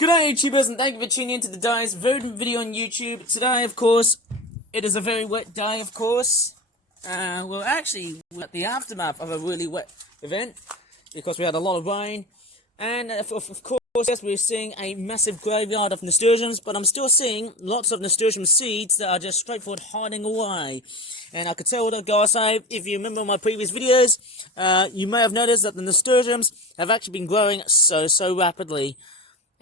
G'day YouTubers, and thank you for tuning in to the Day's Verdant video on YouTube. Today, of course, it is a very wet day, of course. Well, actually, we're at the aftermath of a really wet event because we had a lot of rain. And of course, yes, we're seeing a massive graveyard of nasturtiums, but I'm still seeing lots of nasturtium seeds that are just straightforward hiding away. And I could tell what guys say, if you remember my previous videos, you may have noticed that the nasturtiums have actually been growing so rapidly.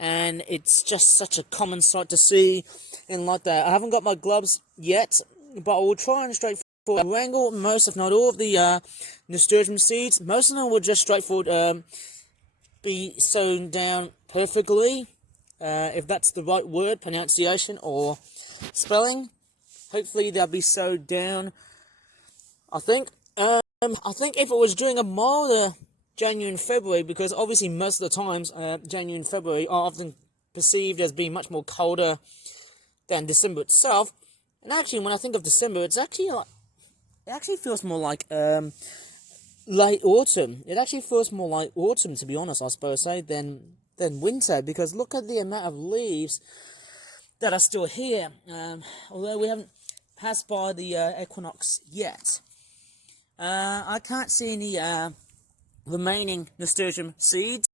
And it's just such a common sight to see and like that. I haven't got my gloves yet, but I will try and straightforward wrangle most, if not all, of the nasturtium seeds. Most of them will just straightforward be sewn down perfectly, if that's the right word, pronunciation or spelling. Hopefully they'll be sewed down. I think if it was during a milder January and February, because obviously most of the times January and February are often perceived as being much more colder than December itself. And actually, when I think of December, it's actually like, it actually feels more like late autumn. It actually feels more like autumn, to be honest, I suppose, than winter, because look at the amount of leaves that are still here. Although we haven't passed by the equinox yet, I can't see any remaining nasturtium seeds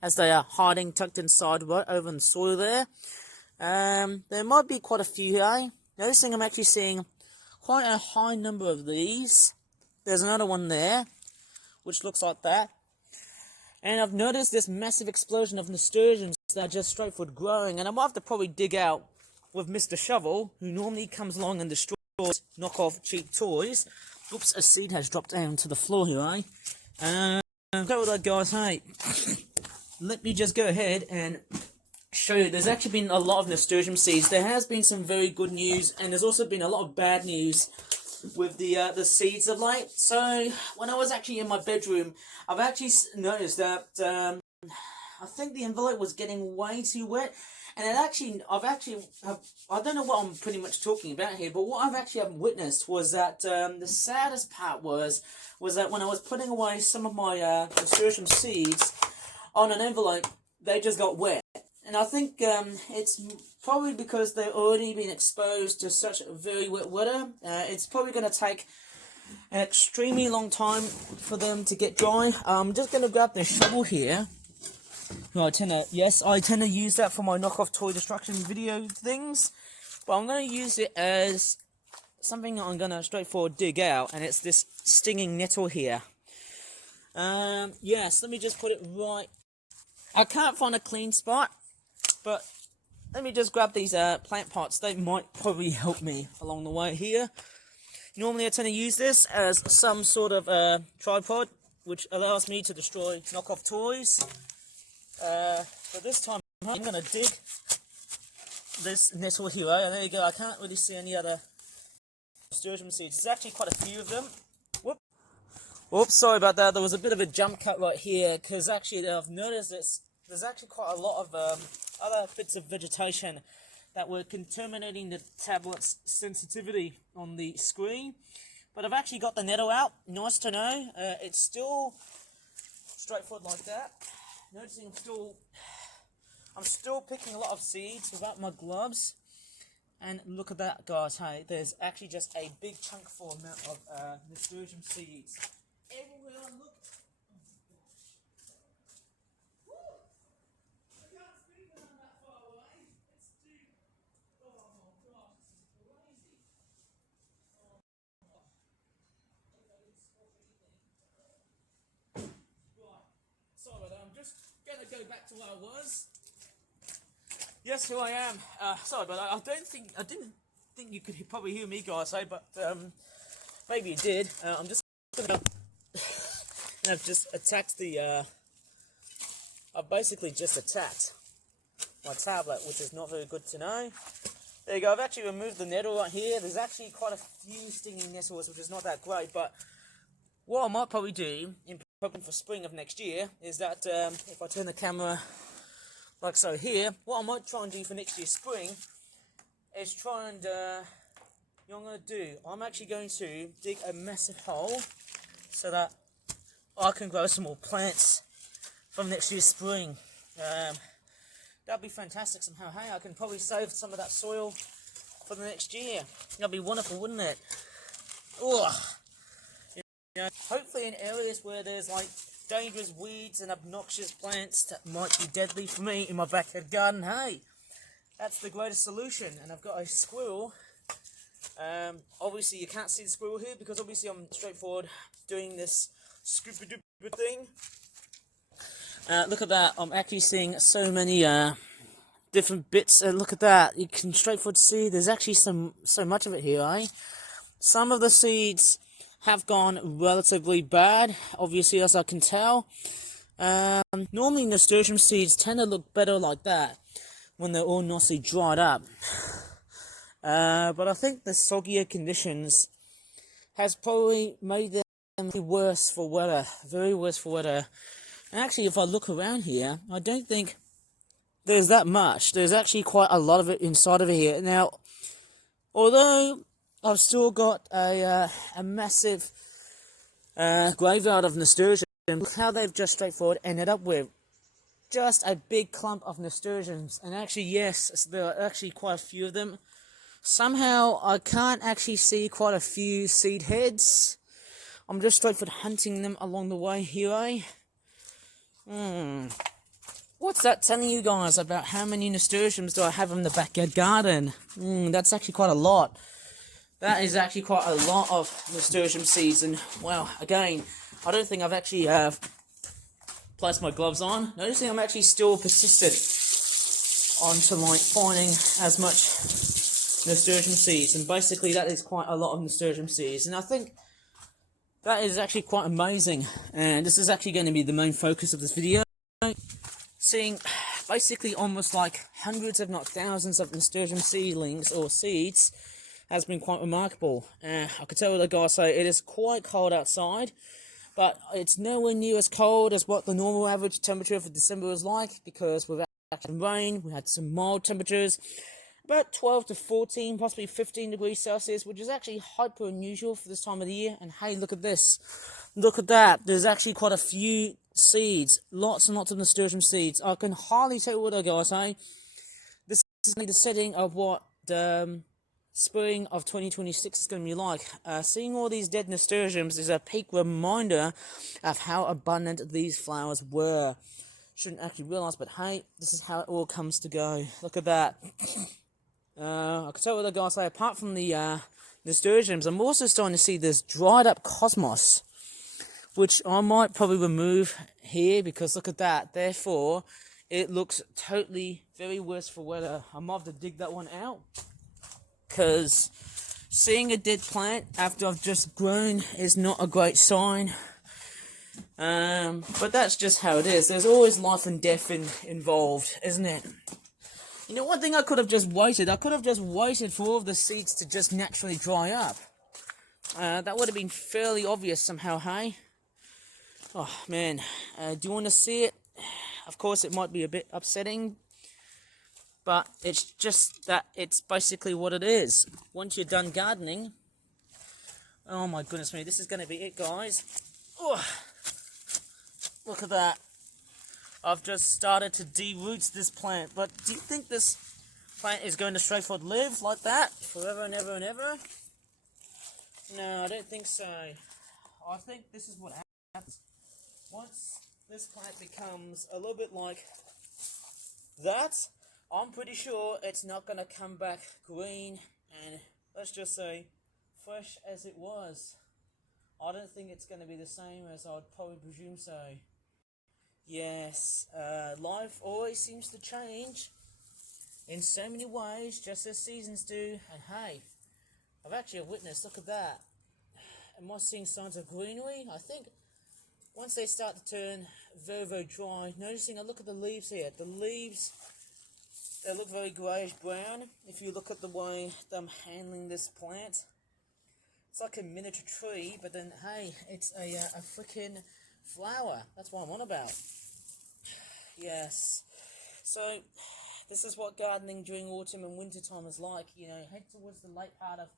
as they are hiding tucked inside right over in the soil there. There might be quite a few here. Noticing I'm actually seeing quite a high number of these. There's another one there which looks like that, and I've noticed this massive explosion of nasturtiums that are just straightforward growing, and I might have to probably dig out with Mr. Shovel, who normally comes along and destroys knockoff cheap toys. Oops, a seed has dropped down to the floor here, So what guys, hey, let me just go ahead and show you. There's actually been a lot of nasturtium seeds. There has been some very good news, and there's also been a lot of bad news with the seeds of late. So when I was actually in my bedroom, I've actually noticed that I think the envelope was getting way too wet, and I don't know what I'm pretty much talking about here, but what I've actually witnessed was that the saddest part was that when I was putting away some of my nasturtium seeds on an envelope, they just got wet. And I think it's probably because they've already been exposed to such very wet weather. It's probably going to take an extremely long time for them to get dry. I'm just going to grab the shovel here. I tend to use that for my knockoff toy destruction video things, but I'm going to use it as something I'm going to straightforward dig out, and it's this stinging nettle here. Yes, let me just put it right. I can't find a clean spot, but let me just grab these plant pots. They might probably help me along the way here. Normally I tend to use this as some sort of tripod, which allows me to destroy knockoff toys. But this time I'm going to dig this nettle here. And there you go. I can't really see any other nasturtium seeds. There's actually quite a few of them. Whoops, sorry about that. There was a bit of a jump cut right here, because actually I've noticed there's actually quite a lot of other bits of vegetation that were contaminating the tablet's sensitivity on the screen. But I've actually got the nettle out. Nice to know. It's still straightforward like that. Noticing I'm still picking a lot of seeds without my gloves. And look at that, guys. Hey, there's actually just a big chunk full amount of nasturtium seeds everywhere I look. Sorry, I'm just going to go back to where I was. Yes, here I am. Sorry, but I didn't think you could probably hear me, guys, but maybe you did. I'm just gonna. I've just attacked the. I've basically just attacked my tablet, which is not very good to know. There you go. I've actually removed the nettle right here. There's actually quite a few stinging nettles, which is not that great. But what I might probably do, in preparation for spring of next year, is that if I turn the camera like so here, what I might try and do for next year's spring is try and, you know what I'm going to do? I'm actually going to dig a massive hole so that I can grow some more plants from next year's spring. That'd be fantastic somehow. Hey, I can probably save some of that soil for the next year. That'd be wonderful, wouldn't it? Ugh. You know, hopefully in areas where there's like dangerous weeds and obnoxious plants that might be deadly for me in my backyard garden, hey, that's the greatest solution. And I've got a squirrel. Obviously you can't see the squirrel here because obviously I'm straightforward doing this scoop-a-doop thing. Look at that, I'm actually seeing so many different bits. Look at that, you can straightforward see there's actually so much of it here, eh? Some of the seeds have gone relatively bad, obviously, as I can tell. Normally nasturtium seeds tend to look better like that when they're all nicely dried up. But I think the soggier conditions has probably made them worse for weather, very worse for weather. And actually, if I look around here, I don't think there's that much. There's actually quite a lot of it inside of here. Now, although I've still got a massive graveyard of nasturtium, look how they've just straightforward ended up with just a big clump of nasturtiums. And actually, yes, there are actually quite a few of them. Somehow, I can't actually see quite a few seed heads. I'm just straightforward hunting them along the way here, eh? What's that telling you guys about how many nasturtiums do I have in the backyard garden? That's actually quite a lot. That is actually quite a lot of nasturtium seeds. And, well, again, I don't think I've actually placed my gloves on. Noticing I'm actually still persistent onto, like, finding as much nasturtium seeds, and basically that is quite a lot of nasturtium seeds, and I think that is actually quite amazing. And this is actually going to be the main focus of this video, seeing basically almost like hundreds if not thousands of nasturtium seedlings or seeds has been quite remarkable. I can tell the guys say it is quite cold outside, but it's nowhere near as cold as what the normal average temperature for December was like, because we've had some rain, we had some mild temperatures, about 12 to 14, possibly 15 degrees Celsius, which is actually hyper unusual for this time of the year. And hey, look at this. Look at that. There's actually quite a few seeds. Lots and lots of nasturtium seeds. I can hardly tell what I guys say. This is the setting of what the spring of 2026 is going to be like. Seeing all these dead nasturtiums is a peak reminder of how abundant these flowers were. Shouldn't actually realise, but hey, this is how it all comes to go. Look at that. I can tell what the guys say, apart from the nasturtiums, I'm also starting to see this dried up cosmos, which I might probably remove here, because look at that, therefore it looks totally very worse for weather. I might have to dig that one out, because seeing a dead plant after I've just grown is not a great sign. But that's just how it is. There's always life and death involved, isn't it? You know, one thing I could have just waited for all of the seeds to just naturally dry up. That would have been fairly obvious somehow, hey? Oh, man. Do you want to see it? Of course, it might be a bit upsetting, but it's just that it's basically what it is. Once you're done gardening... Oh, my goodness me, this is going to be it, guys. Oh, look at that. I've just started to de-root this plant, but do you think this plant is going to straightforward live like that forever and ever and ever? No, I don't think so. I think this is what happens. Once this plant becomes a little bit like that, I'm pretty sure it's not going to come back green and, let's just say, fresh as it was. I don't think it's going to be the same as I'd probably presume so. Yes, life always seems to change in so many ways, just as seasons do. And hey, I've actually witnessed, look at that. Am I seeing signs of greenery? I think once they start to turn very, very dry, noticing, look at the leaves here. The leaves, they look very greyish brown. If you look at the way I'm handling this plant, it's like a miniature tree, but then hey, it's a freaking flower. That's what I'm on about. Yes. So, this is what gardening during autumn and winter time is like. You know, head towards the late part of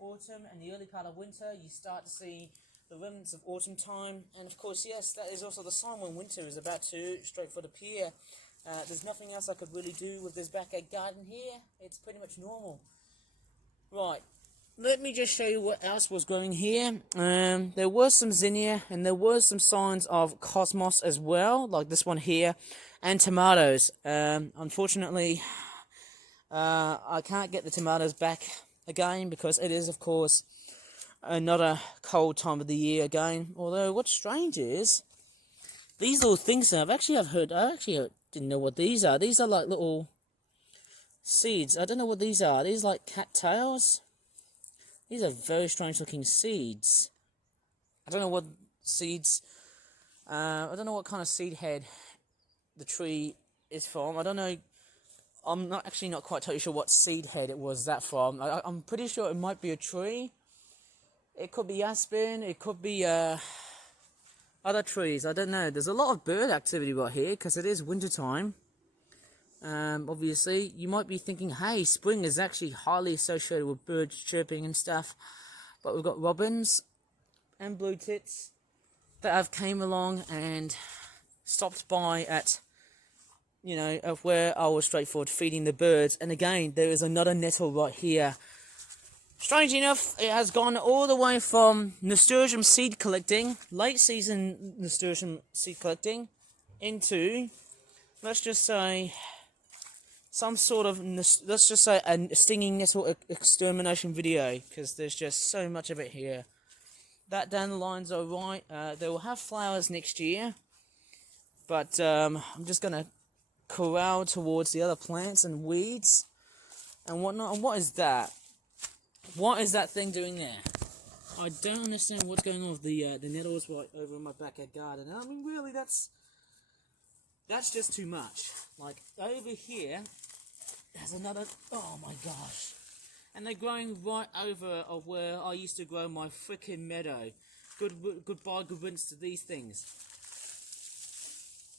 autumn and the early part of winter, you start to see the remnants of autumn time. And of course, yes, that is also the sign when winter is about to straightforward appear. There's nothing else I could really do with this backyard garden here. It's pretty much normal. Right, let me just show you what else was growing here. There was some zinnia, and there was some signs of cosmos as well, like this one here, and tomatoes. Unfortunately, I can't get the tomatoes back again because it is, of course, another cold time of the year again. Although, what's strange is these little things that I actually didn't know what these are. These are like little seeds. I don't know what these are. These like cattails. These are very strange looking seeds. I don't know what seeds. I don't know what kind of seed head the tree is from. I don't know. I'm not quite totally sure what seed head it was that from. I'm pretty sure it might be a tree. It could be aspen. It could be other trees. I don't know. There's a lot of bird activity right here because it is winter time. Obviously, you might be thinking, hey, spring is actually highly associated with birds chirping and stuff. But we've got robins and blue tits that have came along and stopped by at, of where I was straightforward feeding the birds. And again, there is another nettle right here. Strange enough, it has gone all the way from nasturtium seed collecting, late season nasturtium seed collecting, into, let's just say, some sort of, let's just say a stinging nettle extermination video, because there's just so much of it here. That dandelions are right, they will have flowers next year, but I'm just going to corral towards the other plants and weeds and whatnot. And what is that? What is that thing doing there? I don't understand what's going on with the nettles right over in my backyard garden. I mean, really, that's just too much. Like, over here, there's another, oh my gosh. And they're growing right over of where I used to grow my frickin' meadow. Goodbye, good riddance to these things.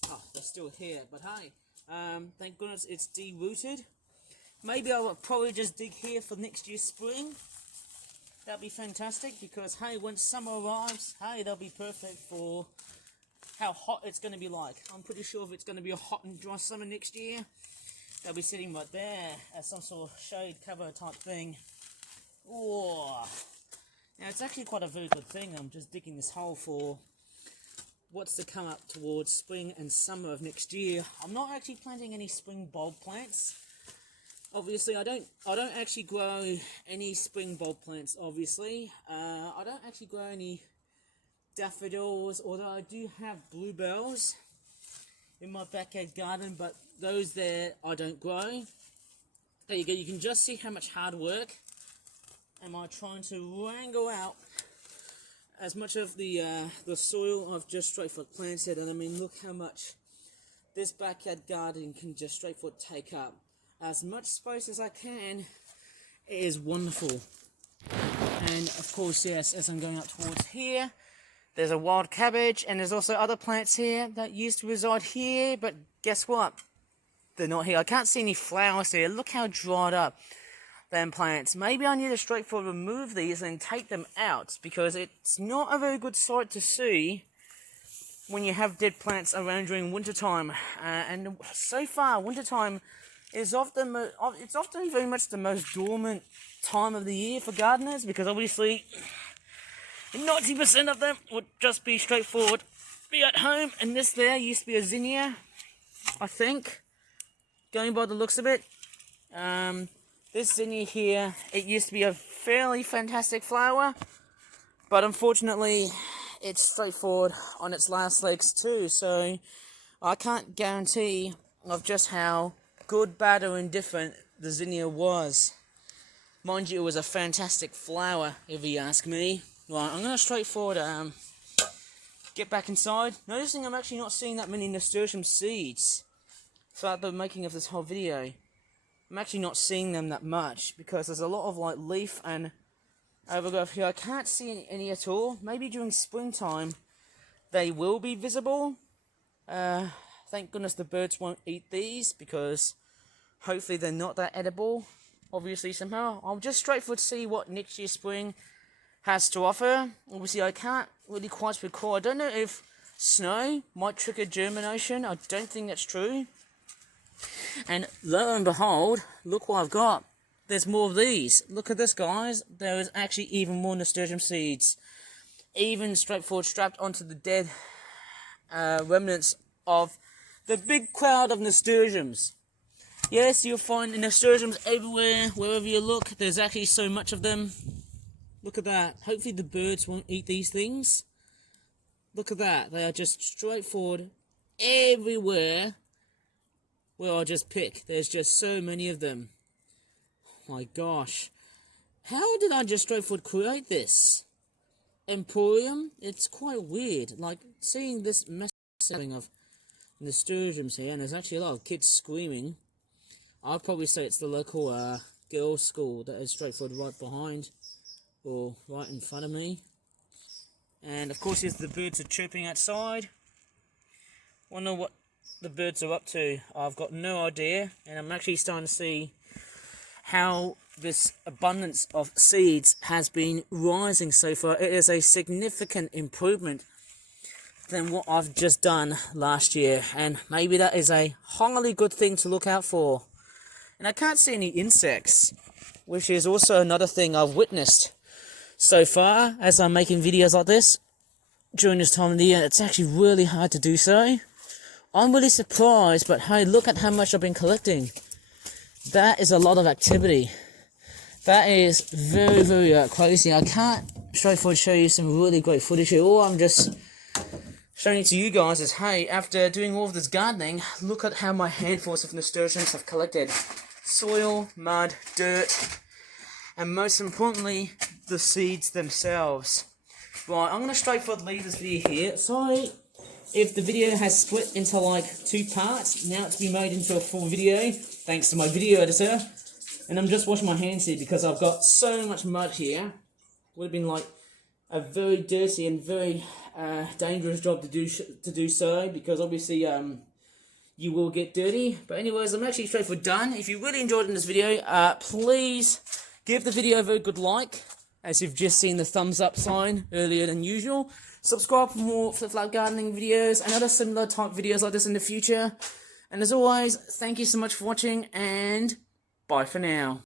Oh, they're still here, but hey, thank goodness it's de-rooted. Maybe I'll probably just dig here for next year's spring. That'll be fantastic because, hey, when summer arrives, hey, they'll be perfect for how hot it's going to be like. I'm pretty sure if it's going to be a hot and dry summer next year, they'll be sitting right there as some sort of shade cover type thing. Oh, now it's actually quite a very good thing. I'm just digging this hole for what's to come up towards spring and summer of next year. I'm not actually planting any spring bulb plants. Obviously, I don't actually grow any spring bulb plants, obviously. I don't actually grow any daffodils, although I do have bluebells in my backyard garden, but those there I don't grow. There you go, you can just see how much hard work am I trying to wrangle out as much of the soil I've just straightforward planted. And I mean, look how much this backyard garden can just straightforward take up. As much space as I can. It is wonderful. And of course, yes, as I'm going up towards here, there's a wild cabbage, and there's also other plants here that used to reside here, but guess what? They're not here. I can't see any flowers here. Look how dried up them plants. Maybe I need to straightforward remove these and take them out, because it's not a very good sight to see when you have dead plants around during wintertime. And so far, wintertime is often very much the most dormant time of the year for gardeners, because obviously 90% of them would just be straightforward, be at home. And this there used to be a zinnia, I think, going by the looks of it. This zinnia here, it used to be a fairly fantastic flower, but unfortunately it's straightforward on its last legs too, so I can't guarantee of just how good, bad, or indifferent the zinnia was. Mind you, it was a fantastic flower, if you ask me. Right, I'm going to straightforward get back inside. Noticing I'm actually not seeing that many nasturtium seeds throughout the making of this whole video. I'm actually not seeing them that much because there's a lot of like leaf and overgrowth here. I can't see any at all. Maybe during springtime they will be visible. Thank goodness the birds won't eat these, because hopefully they're not that edible. Obviously, somehow. I'll just straightforward see what next year's spring has to offer. Obviously, I can't really quite recall. I don't know if snow might trigger germination. I don't think that's true. And lo and behold, look what I've got. There's more of these. Look at this, guys. There is actually even more nasturtium seeds. Even straightforward strapped onto the dead remnants of the big crowd of nasturtiums. Yes, you'll find nasturtiums everywhere, wherever you look. There's actually so much of them. Look at that. Hopefully the birds won't eat these things. Look at that. They are just straightforward everywhere where I just pick. There's just so many of them. My gosh. How did I just straightforward create this? Emporium? It's quite weird. Like, seeing this messing of nasturtiums here, and there's actually a lot of kids screaming. I'd probably say it's the local girls' school that is straightforward right behind, or right in front of me. And of course, here's the birds are chirping outside. Wonder what the birds are up to. I've got no idea, and I'm actually starting to see how this abundance of seeds has been rising so far. It is a significant improvement than what I've just done last year, and maybe that is a highly good thing to look out for. And I can't see any insects, which is also another thing I've witnessed so far as I'm making videos like this during this time of the year. It's actually really hard to do so. I'm really surprised, but hey, look at how much I've been collecting. That is a lot of activity. That is very, very crazy. I can't straightforward show you some really great footage here. All I'm just showing it to you guys is, hey, after doing all of this gardening, look at how my handfuls of nasturtiums have collected. Soil, mud, dirt, and most importantly, the seeds themselves. Right, I'm going to straightforward leave this video here. Sorry if the video has split into like 2 parts. Now it's been made into a full video, thanks to my video editor. And I'm just washing my hands here because I've got so much mud here. Would have been like a very dirty and very dangerous job to do so, because obviously you will get dirty. But anyways, I'm actually straightforward done. If you really enjoyed in this video, please give the video a very good like, as you've just seen the thumbs up sign earlier than usual. Subscribe for more Flip Flap gardening videos and other similar type videos like this in the future. And as always, thank you so much for watching, and bye for now.